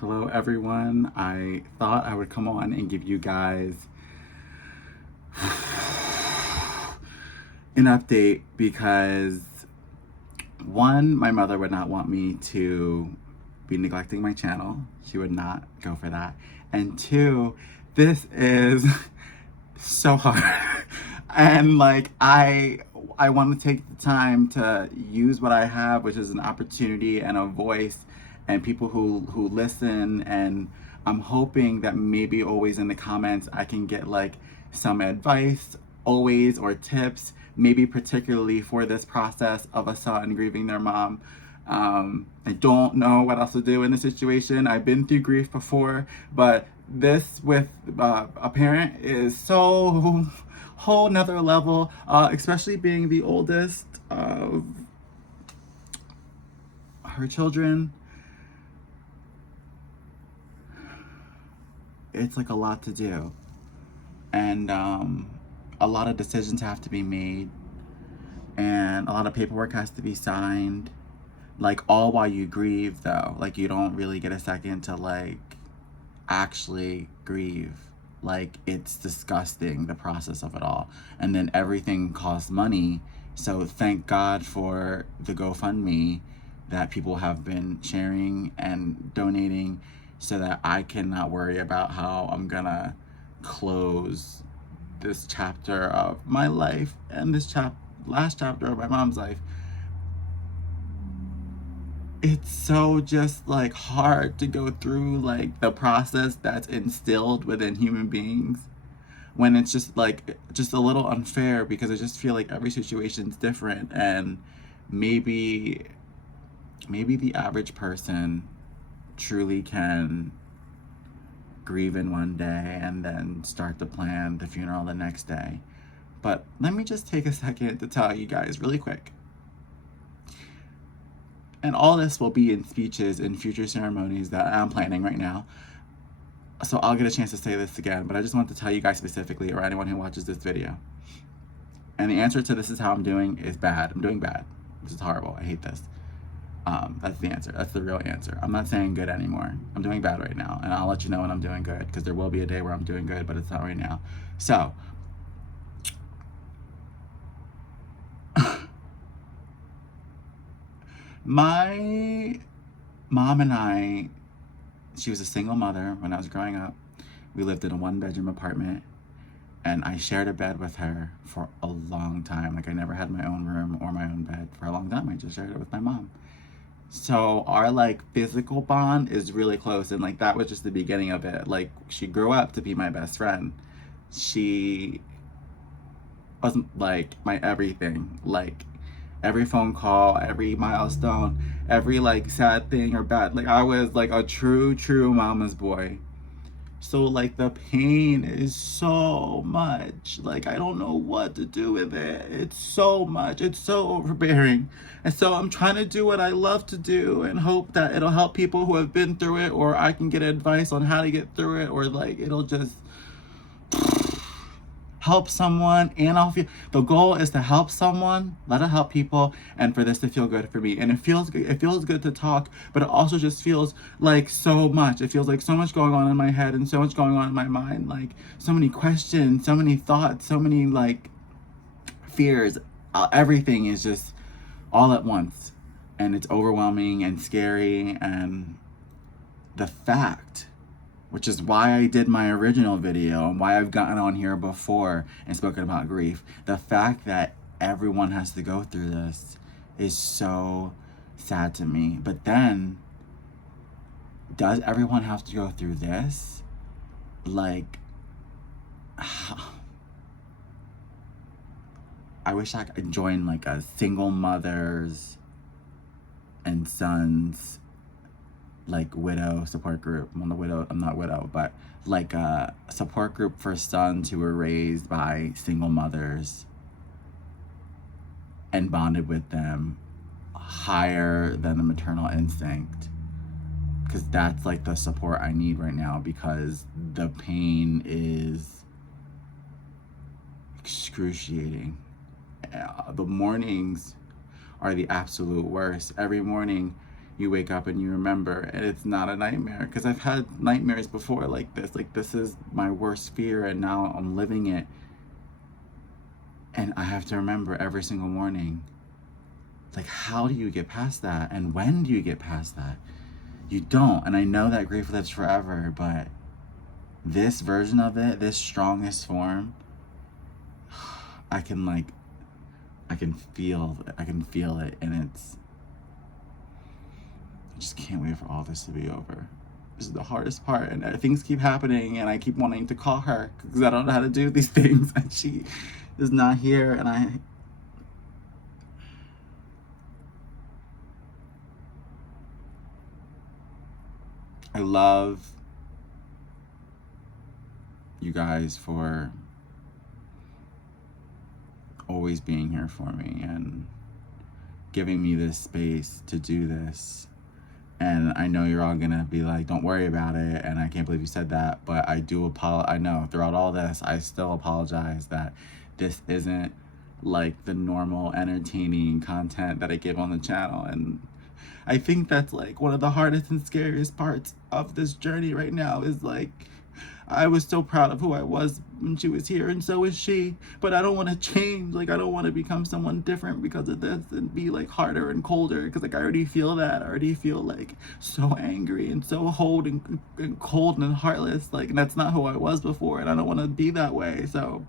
Hello everyone. I thought I would come on and give you guys an update because one, my mother would not want me to be neglecting my channel. She would not go for that. And two, this is so hard. And like I want to take the time to use what I have, which is an opportunity and a voice and people who listen, and I'm hoping that maybe always in the comments I can get like some advice always or tips, maybe particularly for this process of a son grieving their mom. I don't know what else to do in this situation. I've been through grief before, but this with a parent is so whole nother level, especially being the oldest of her children. It's like a lot to do, and a lot of decisions have to be made, and a lot of paperwork has to be signed, like all while you grieve though. Like you don't really get a second to like actually grieve. Like it's disgusting, the process of it all. And then everything costs money. So thank God for the GoFundMe that people have been sharing and donating so that I cannot worry about how I'm gonna close this chapter of my life and this last chapter of my mom's life. It's so just like hard to go through like the process that's instilled within human beings when it's just like just a little unfair, because I just feel like every situation's different, and maybe the average person truly can grieve in one day and then start to plan the funeral the next day. But let me just take a second to tell you guys really quick. And all this will be in speeches in future ceremonies that I'm planning right now. So I'll get a chance to say this again, but I just want to tell you guys specifically, or anyone who watches this video. And the answer to this is how I'm doing is bad. I'm doing bad. This is horrible. I hate this. That's the answer. That's the real answer. I'm not saying good anymore. I'm doing bad right now. And I'll let you know when I'm doing good, because there will be a day where I'm doing good, but it's not right now. So, my mom and I, she was a single mother when I was growing up. We lived in a 1-bedroom apartment, and I shared a bed with her for a long time. Like I never had my own room or my own bed for a long time. I just shared it with my mom. So our like physical bond is really close, and like that was just the beginning of it. Like she grew up to be my best friend. She wasn't like my everything. Like every phone call, every milestone, every like sad thing or bad, like I was like a true mama's boy. So like the pain is so much. Like I don't know what to do with it. It's so much. It's so overbearing. And so I'm trying to do what I love to do and hope that it'll help people who have been through it, or I can get advice on how to get through it, or like it'll just help someone. And I'll feel, the goal is to help someone, let it help people, and for this to feel good for me. And it feels good to talk, but it also just feels like so much. It feels like so much going on in my head and so much going on in my mind, like so many questions, so many thoughts, so many like fears. Everything is just all at once, and it's overwhelming and scary. And the fact, which is why I did my original video and why I've gotten on here before and spoken about grief, the fact that everyone has to go through this is so sad to me. But then, does everyone have to go through this? Like, I wish I could join like a single mothers and sons like widow support group. Well, I'm not widow, but like a support group for sons who were raised by single mothers and bonded with them higher than the maternal instinct, because that's like the support I need right now, because the pain is excruciating. The mornings are the absolute worst. Every morning, you wake up and you remember, and it's not a nightmare. Because I've had nightmares before like this. Like, this is my worst fear, and now I'm living it. And I have to remember every single morning, like, how do you get past that? And when do you get past that? You don't. And I know that grief lives forever, but this version of it, this strongest form, I can feel it, and I just can't wait for all this to be over. This is the hardest part, and things keep happening, and I keep wanting to call her because I don't know how to do these things, and she is not here, and I love you guys for always being here for me and giving me this space to do this. And I know you're all gonna be like, don't worry about it, and I can't believe you said that, but I do apologize. I know throughout all this, I still apologize that this isn't like the normal entertaining content that I give on the channel. And I think that's like one of the hardest and scariest parts of this journey right now, is like, I was so proud of who I was when she was here, and so is she, but I don't want to change. Like, I don't want to become someone different because of this and be like harder and colder, because like I already feel that. I already feel like so angry and so cold and heartless, like, and that's not who I was before, and I don't want to be that way. So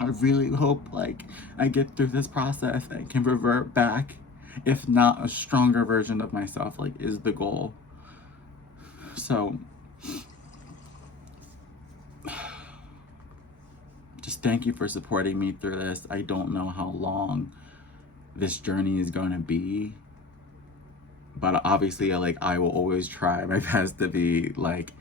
I really hope like I get through this process and can revert back, if not a stronger version of myself, like, is the goal. So just thank you for supporting me through this. I don't know how long this journey is going to be, but obviously, like, I will always try my best to be like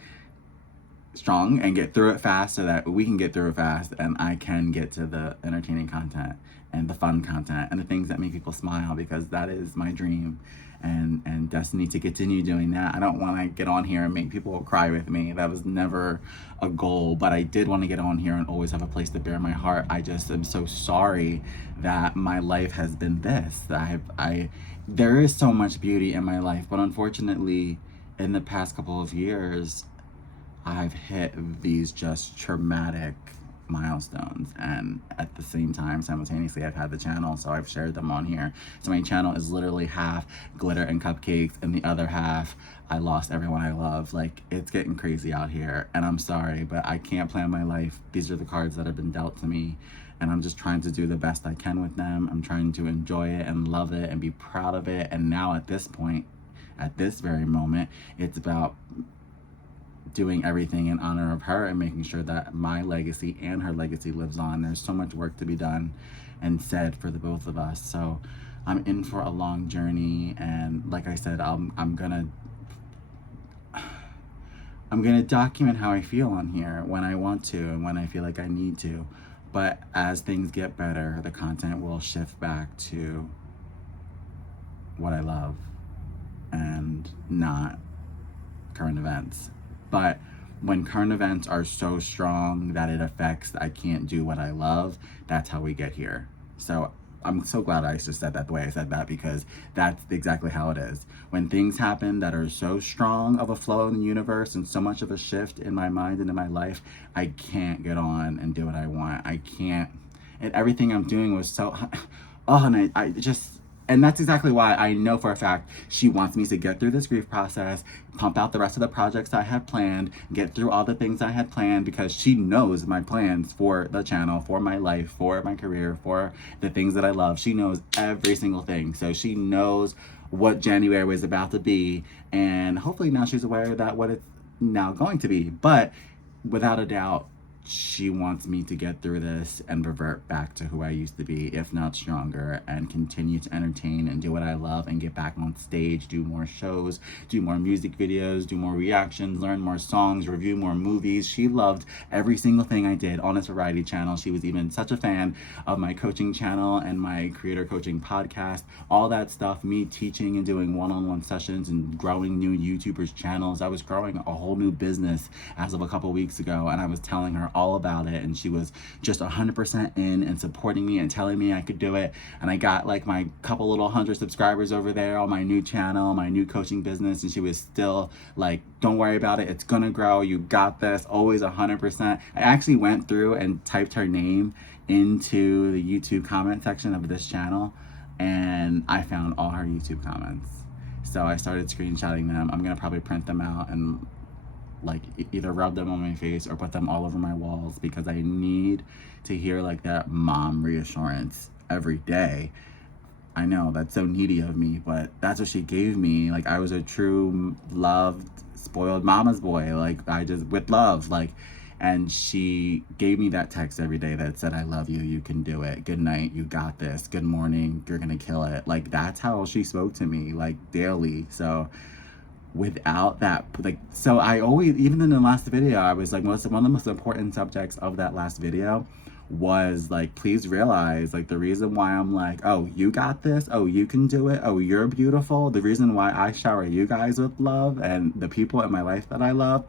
strong and get through it fast, so that we can get through it fast and I can get to the entertaining content and the fun content and the things that make people smile, because that is my dream and destiny to continue doing that. I don't want to get on here and make people cry with me. That was never a goal, but I did want to get on here and always have a place to bear my heart. I just am so sorry that my life has been this. There is so much beauty in my life, but unfortunately, in the past couple of years, I've hit these just traumatic milestones, and at the same time, simultaneously, I've had the channel, so I've shared them on here. So my channel is literally half glitter and cupcakes, and the other half, I lost everyone I love. Like, it's getting crazy out here, and I'm sorry, but I can't plan my life. These are the cards that have been dealt to me, and I'm just trying to do the best I can with them. I'm trying to enjoy it and love it and be proud of it. And now at this point, at this very moment, it's about doing everything in honor of her and making sure that my legacy and her legacy lives on. There's so much work to be done and said for the both of us. So I'm in for a long journey, and like I said, I'm gonna document how I feel on here when I want to and when I feel like I need to. But as things get better, the content will shift back to what I love and not current events. But when current events are so strong that it affects, I can't do what I love, that's how we get here. So I'm so glad I just said that the way I said that, because that's exactly how it is. When things happen that are so strong of a flow in the universe and so much of a shift in my mind and in my life, I can't get on and do what I want. I can't. And everything I'm doing was so, and I just, and that's exactly why I know for a fact she wants me to get through this grief process, pump out the rest of the projects I had planned, get through all the things I had planned, because she knows my plans for the channel, for my life, for my career, for the things that I love. She knows every single thing. So she knows what January was about to be, and hopefully now she's aware that what it's now going to be. But without a doubt, she wants me to get through this and revert back to who I used to be, if not stronger, and continue to entertain and do what I love and get back on stage, do more shows, do more music videos, do more reactions, learn more songs, review more movies. She loved every single thing I did on this variety channel. She was even such a fan of my coaching channel and my creator coaching podcast, all that stuff, me teaching and doing one-on-one sessions and growing new YouTubers channels. I was growing a whole new business as of a couple weeks ago, and I was telling her all about it, and she was just 100% in and supporting me and telling me I could do it. And I got like my couple little 100 subscribers over there on my new channel, my new coaching business, and she was still like, don't worry about it, it's gonna grow, you got this, always 100%. I actually went through and typed her name into the YouTube comment section of this channel, and I found all her YouTube comments. So I started screenshotting them. I'm gonna probably print them out and like either rub them on my face or put them all over my walls, because I need to hear like that mom reassurance every day. I know that's so needy of me, but that's what she gave me. Like, I was a true loved, spoiled mama's boy. Like, I just, with love, like, and she gave me that text every day that said, I love you, you can do it, good night, you got this, good morning, you're gonna kill it. Like, that's how she spoke to me, like, daily. So without that, like, so I always, even in the last video, I was like, one of the most important subjects of that last video was like, please realize, like, the reason why I'm like, oh, you got this, oh, you can do it, oh, you're beautiful, the reason why I shower you guys with love and the people in my life that I love,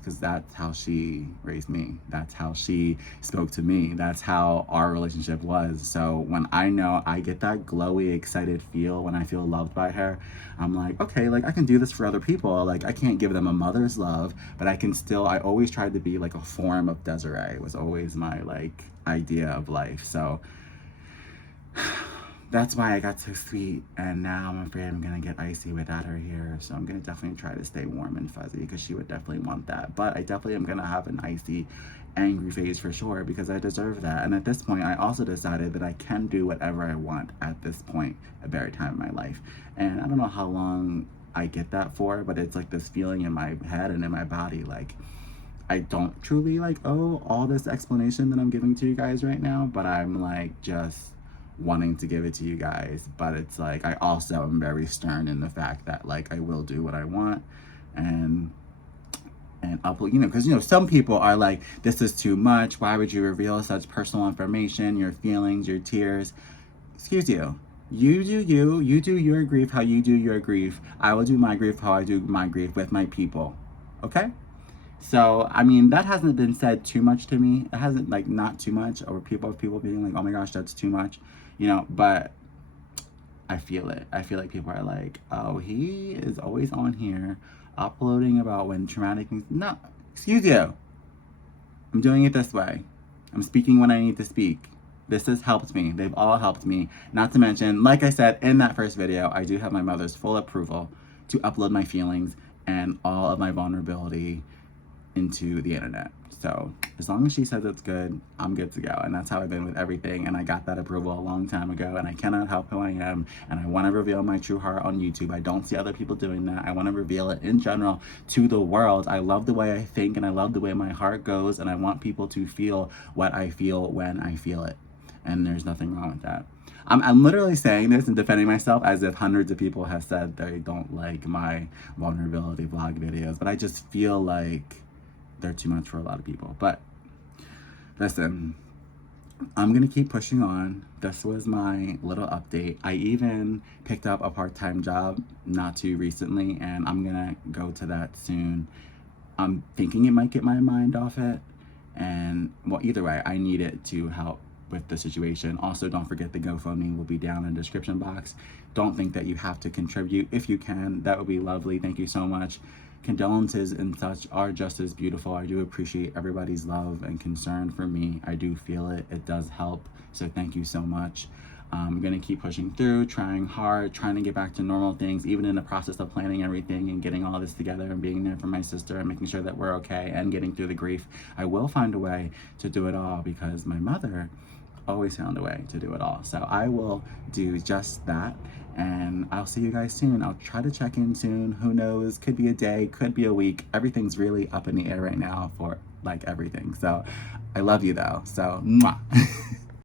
because that's how she raised me, that's how she spoke to me, that's how our relationship was. So when I know I get that glowy, excited feel when I feel loved by her, I'm like, okay, like, I can do this for other people. Like, I can't give them a mother's love, but I can still, I always tried to be like a form of Desiree. It was always my like idea of life. So that's why I got so sweet, and now I'm afraid I'm gonna get icy without her here. So I'm gonna definitely try to stay warm and fuzzy, because she would definitely want that. But I definitely am gonna have an icy, angry phase for sure, because I deserve that. And at this point, I also decided that I can do whatever I want at this point, at very time in my life. And I don't know how long I get that for, but it's like this feeling in my head and in my body, like, I don't truly like owe all this explanation that I'm giving to you guys right now, but I'm like just wanting to give it to you guys. But it's like, I also am very stern in the fact that like, I will do what I want and upload, you know, because, you know, some people are like, this is too much, why would you reveal such personal information, your feelings, your tears? Excuse you. You do you, you do your grief how you do your grief. I will do my grief how I do my grief with my people. Okay? So, I mean, that hasn't been said too much to me. It hasn't, like, not too much, or people being like, oh my gosh, that's too much, you know, but I feel it. I feel like people are like, oh, he is always on here uploading about when traumatic things. No, excuse you. I'm doing it this way. I'm speaking when I need to speak. This has helped me. They've all helped me. Not to mention, like I said in that first video, I do have my mother's full approval to upload my feelings and all of my vulnerability into the internet. So as long as she says it's good, I'm good to go. And that's how I've been with everything. And I got that approval a long time ago, and I cannot help who I am. And I want to reveal my true heart on YouTube. I don't see other people doing that. I want to reveal it in general to the world. I love the way I think, and I love the way my heart goes. And I want people to feel what I feel when I feel it. And there's nothing wrong with that. I'm literally saying this and defending myself as if hundreds of people have said they don't like my vulnerability vlog videos. But I just feel like they're too much for a lot of people. But listen, I'm gonna keep pushing on. This was my little update. I even picked up a part-time job not too recently, and I'm gonna go to that soon. I'm thinking it might get my mind off it, and well, either way, I need it to help with the situation. Also, don't forget the GoFundMe will be down in the description box. Don't think that you have to contribute. If you can, that would be lovely. Thank you so much. Condolences and such are just as beautiful. I do appreciate everybody's love and concern for me. I do feel it. It does help. So thank you so much. I'm gonna keep pushing through, trying hard, trying to get back to normal things, even in the process of planning everything and getting all this together and being there for my sister and making sure that we're okay and getting through the grief. I will find a way to do it all, because my mother always found a way to do it all. So I will do just that, and I'll see you guys soon. I'll try to check in soon. Who knows? Could be a day, could be a week. Everything's really up in the air right now for like everything. So I love you though. So mwah.